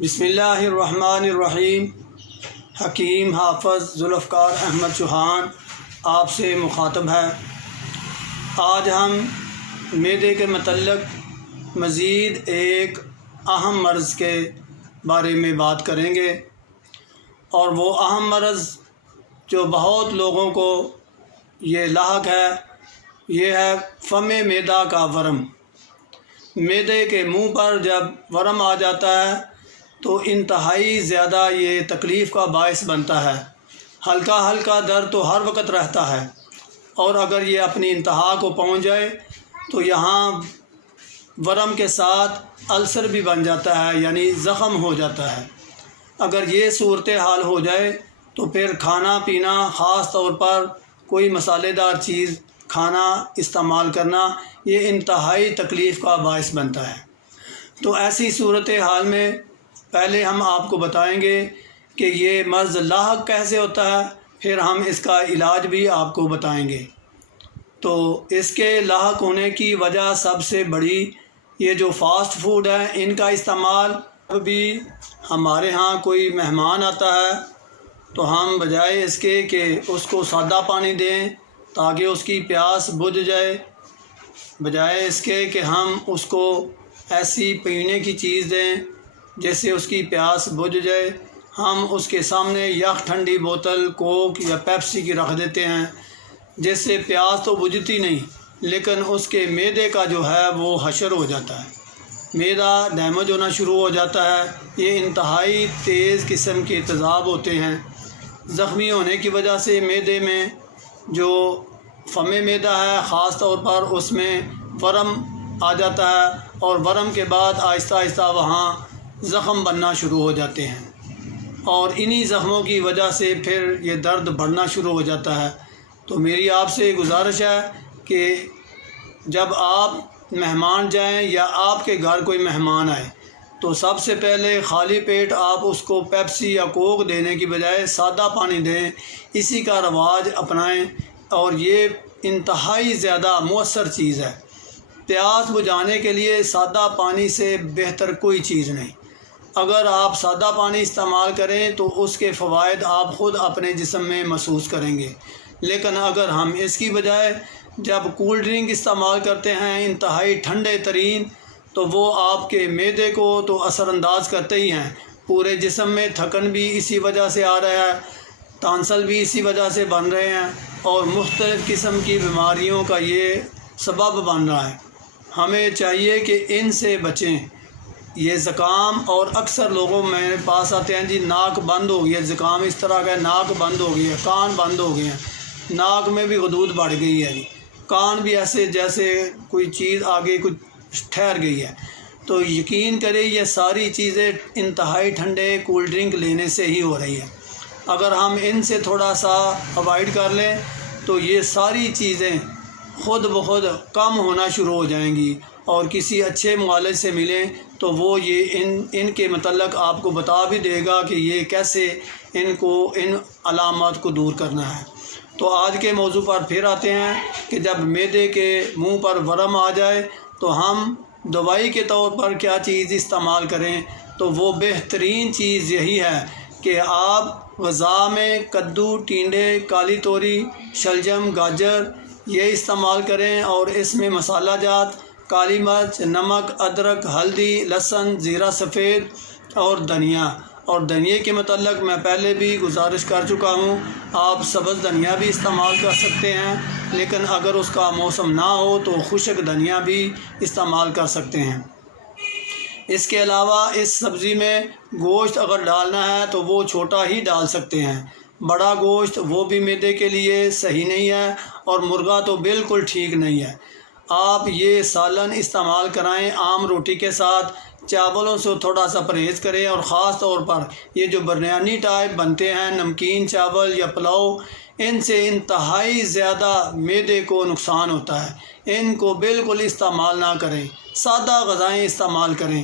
بسم اللہ الرحمن الرحیم۔ حکیم حافظ ذوالفقار احمد چوہان آپ سے مخاطب ہے۔ آج ہم معدے کے متعلق مزید ایک اہم مرض کے بارے میں بات کریں گے، اور وہ اہم مرض جو بہت لوگوں کو یہ لاحق ہے، یہ ہے فم معدہ کا ورم۔ معدے کے منہ پر جب ورم آ جاتا ہے تو انتہائی زیادہ یہ تکلیف کا باعث بنتا ہے۔ ہلکا ہلکا درد تو ہر وقت رہتا ہے، اور اگر یہ اپنی انتہا کو پہنچ جائے تو یہاں ورم کے ساتھ السر بھی بن جاتا ہے، یعنی زخم ہو جاتا ہے۔ اگر یہ صورتحال ہو جائے تو پھر کھانا پینا، خاص طور پر کوئی مسالے دار چیز کھانا استعمال کرنا، یہ انتہائی تکلیف کا باعث بنتا ہے۔ تو ایسی صورتحال میں پہلے ہم آپ کو بتائیں گے کہ یہ مرض لاحق کیسے ہوتا ہے، پھر ہم اس کا علاج بھی آپ کو بتائیں گے۔ تو اس کے لاحق ہونے کی وجہ سب سے بڑی یہ جو فاسٹ فوڈ ہے، ان کا استعمال۔ بھی ہمارے ہاں کوئی مہمان آتا ہے تو ہم بجائے اس کے کہ اس کو سادہ پانی دیں تاکہ اس کی پیاس بجھ جائے، بجائے اس کے کہ ہم اس کو ایسی پینے کی چیز دیں جس سے اس کی پیاس بجھ جائے، ہم اس کے سامنے یک ٹھنڈی بوتل کوک یا پیپسی کی رکھ دیتے ہیں، جس سے پیاس تو بجھتی نہیں لیکن اس کے معدے کا جو ہے وہ حشر ہو جاتا ہے، معدہ ڈیمیج ہونا شروع ہو جاتا ہے۔ یہ انتہائی تیز قسم کے تیزاب ہوتے ہیں۔ زخمی ہونے کی وجہ سے معدے میں جو فم معدہ ہے، خاص طور پر اس میں ورم آ جاتا ہے، اور ورم کے بعد آہستہ آہستہ وہاں زخم بننا شروع ہو جاتے ہیں، اور انہی زخموں کی وجہ سے پھر یہ درد بڑھنا شروع ہو جاتا ہے۔ تو میری آپ سے گزارش ہے کہ جب آپ مہمان جائیں یا آپ کے گھر کوئی مہمان آئے تو سب سے پہلے خالی پیٹ آپ اس کو پیپسی یا کوک دینے کی بجائے سادہ پانی دیں، اسی کا رواج اپنائیں، اور یہ انتہائی زیادہ مؤثر چیز ہے۔ پیاس بجھانے کے لیے سادہ پانی سے بہتر کوئی چیز نہیں۔ اگر آپ سادہ پانی استعمال کریں تو اس کے فوائد آپ خود اپنے جسم میں محسوس کریں گے، لیکن اگر ہم اس کی بجائے جب کول ڈرنک استعمال کرتے ہیں انتہائی ٹھنڈے ترین، تو وہ آپ کے معدے کو تو اثر انداز کرتے ہی ہیں، پورے جسم میں تھکن بھی اسی وجہ سے آ رہا ہے، ٹانسل بھی اسی وجہ سے بن رہے ہیں، اور مختلف قسم کی بیماریوں کا یہ سبب بن رہا ہے۔ ہمیں چاہیے کہ ان سے بچیں۔ یہ زکام، اور اکثر لوگوں میرے پاس آتے ہیں جی ناک بند ہو گئی ہے، زکام اس طرح کا ہے، ناک بند ہو گئی ہے، کان بند ہو گئے ہیں، ناک میں بھی غدود بڑھ گئی ہے، کان بھی ایسے جیسے کوئی چیز آگے کچھ ٹھہر گئی ہے۔ تو یقین کریں یہ ساری چیزیں انتہائی ٹھنڈے کول ڈرنک لینے سے ہی ہو رہی ہے۔ اگر ہم ان سے تھوڑا سا اوائڈ کر لیں تو یہ ساری چیزیں خود بخود کم ہونا شروع ہو جائیں گی، اور کسی اچھے معالج سے ملیں تو وہ یہ ان کے متعلق آپ کو بتا بھی دے گا کہ یہ کیسے ان علامات کو دور کرنا ہے۔ تو آج کے موضوع پر پھر آتے ہیں کہ جب معدے کے منہ پر ورم آ جائے تو ہم دوائی کے طور پر کیا چیز استعمال کریں۔ تو وہ بہترین چیز یہی ہے کہ آپ غذا میں کدو، ٹینڈے، کالی توری، شلجم، گاجر یہ استعمال کریں، اور اس میں مسالہ جات کالی مرچ، نمک، ادرک، ہلدی، لہسن، زیرہ سفید اور دھنیا۔ اور دھنیا کے متعلق میں پہلے بھی گزارش کر چکا ہوں، آپ سبز دھنیا بھی استعمال کر سکتے ہیں، لیکن اگر اس کا موسم نہ ہو تو خشک دھنیا بھی استعمال کر سکتے ہیں۔ اس کے علاوہ اس سبزی میں گوشت اگر ڈالنا ہے تو وہ چھوٹا ہی ڈال سکتے ہیں، بڑا گوشت وہ بھی معدے کے لیے صحیح نہیں ہے، اور مرغا تو بالکل ٹھیک نہیں ہے۔ آپ یہ سالن استعمال کرائیں عام روٹی کے ساتھ، چاولوں سے تھوڑا سا پرہیز کریں، اور خاص طور پر یہ جو بریانی ٹائپ بنتے ہیں نمکین چاول یا پلاؤ، ان سے انتہائی زیادہ معدے کو نقصان ہوتا ہے، ان کو بالکل استعمال نہ کریں، سادہ غذائیں استعمال کریں۔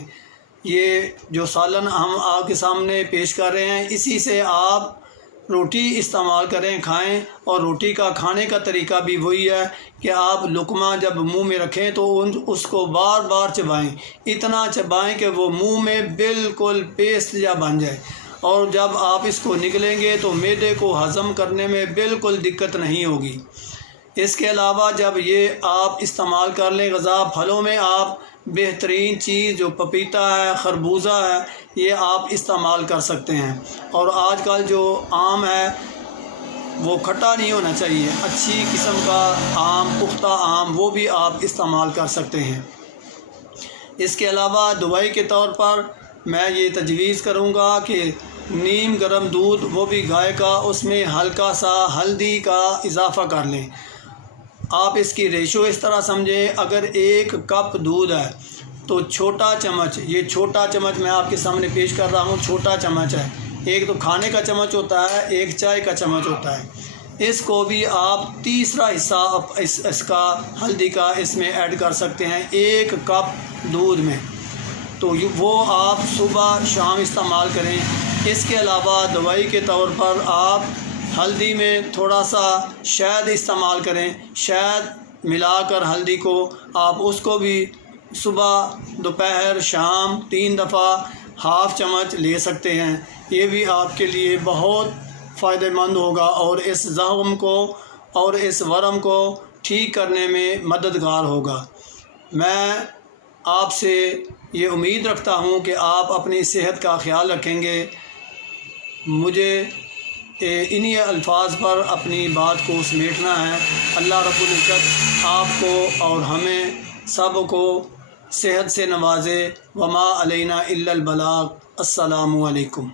یہ جو سالن ہم آپ کے سامنے پیش کر رہے ہیں، اسی سے آپ روٹی استعمال کریں، کھائیں، اور روٹی کا کھانے کا طریقہ بھی وہی ہے کہ آپ لقمہ جب منہ میں رکھیں تو اس کو بار بار چبائیں، اتنا چبائیں کہ وہ منہ میں بالکل پیسٹ یا بن جائے، اور جب آپ اس کو نگلیں گے تو معدے کو ہضم کرنے میں بالکل دقت نہیں ہوگی۔ اس کے علاوہ جب یہ آپ استعمال کر لیں، غذا پھلوں میں آپ بہترین چیز جو پپیتا ہے، خربوزہ ہے، یہ آپ استعمال کر سکتے ہیں۔ اور آج کل جو آم ہے وہ کھٹا نہیں ہونا چاہیے، اچھی قسم کا آم، پختہ آم، وہ بھی آپ استعمال کر سکتے ہیں۔ اس کے علاوہ دوائی کے طور پر میں یہ تجویز کروں گا کہ نیم گرم دودھ، وہ بھی گائے کا، اس میں ہلکا سا ہلدی کا اضافہ کر لیں۔ آپ اس کی ریشو اس طرح سمجھیں، اگر 1 کپ دودھ ہے تو چھوٹا چمچ، یہ چھوٹا چمچ میں آپ کے سامنے پیش کر رہا ہوں، چھوٹا چمچ ہے، ایک تو کھانے کا چمچ ہوتا ہے، ایک چائے کا چمچ ہوتا ہے، اس کو بھی آپ تیسرا حصہ اس کا ہلدی کا اس میں ایڈ کر سکتے ہیں 1 کپ دودھ میں، تو وہ آپ صبح شام استعمال کریں۔ اس کے علاوہ دوائی کے طور پر آپ ہلدی میں تھوڑا سا شہد استعمال کریں، شہد ملا کر ہلدی کو آپ اس کو بھی صبح، دوپہر، شام 3 دفعہ ½ چمچ لے سکتے ہیں، یہ بھی آپ کے لیے بہت فائدہ مند ہوگا اور اس زخم کو اور اس ورم کو ٹھیک کرنے میں مددگار ہوگا۔ میں آپ سے یہ امید رکھتا ہوں کہ آپ اپنی صحت کا خیال رکھیں گے۔ مجھے انہی الفاظ پر اپنی بات کو سمیٹنا ہے۔ اللہ رب العزت آپ کو اور ہمیں سب کو صحت سے نوازے۔ وما علینا الا البلاغ۔ السلام علیکم۔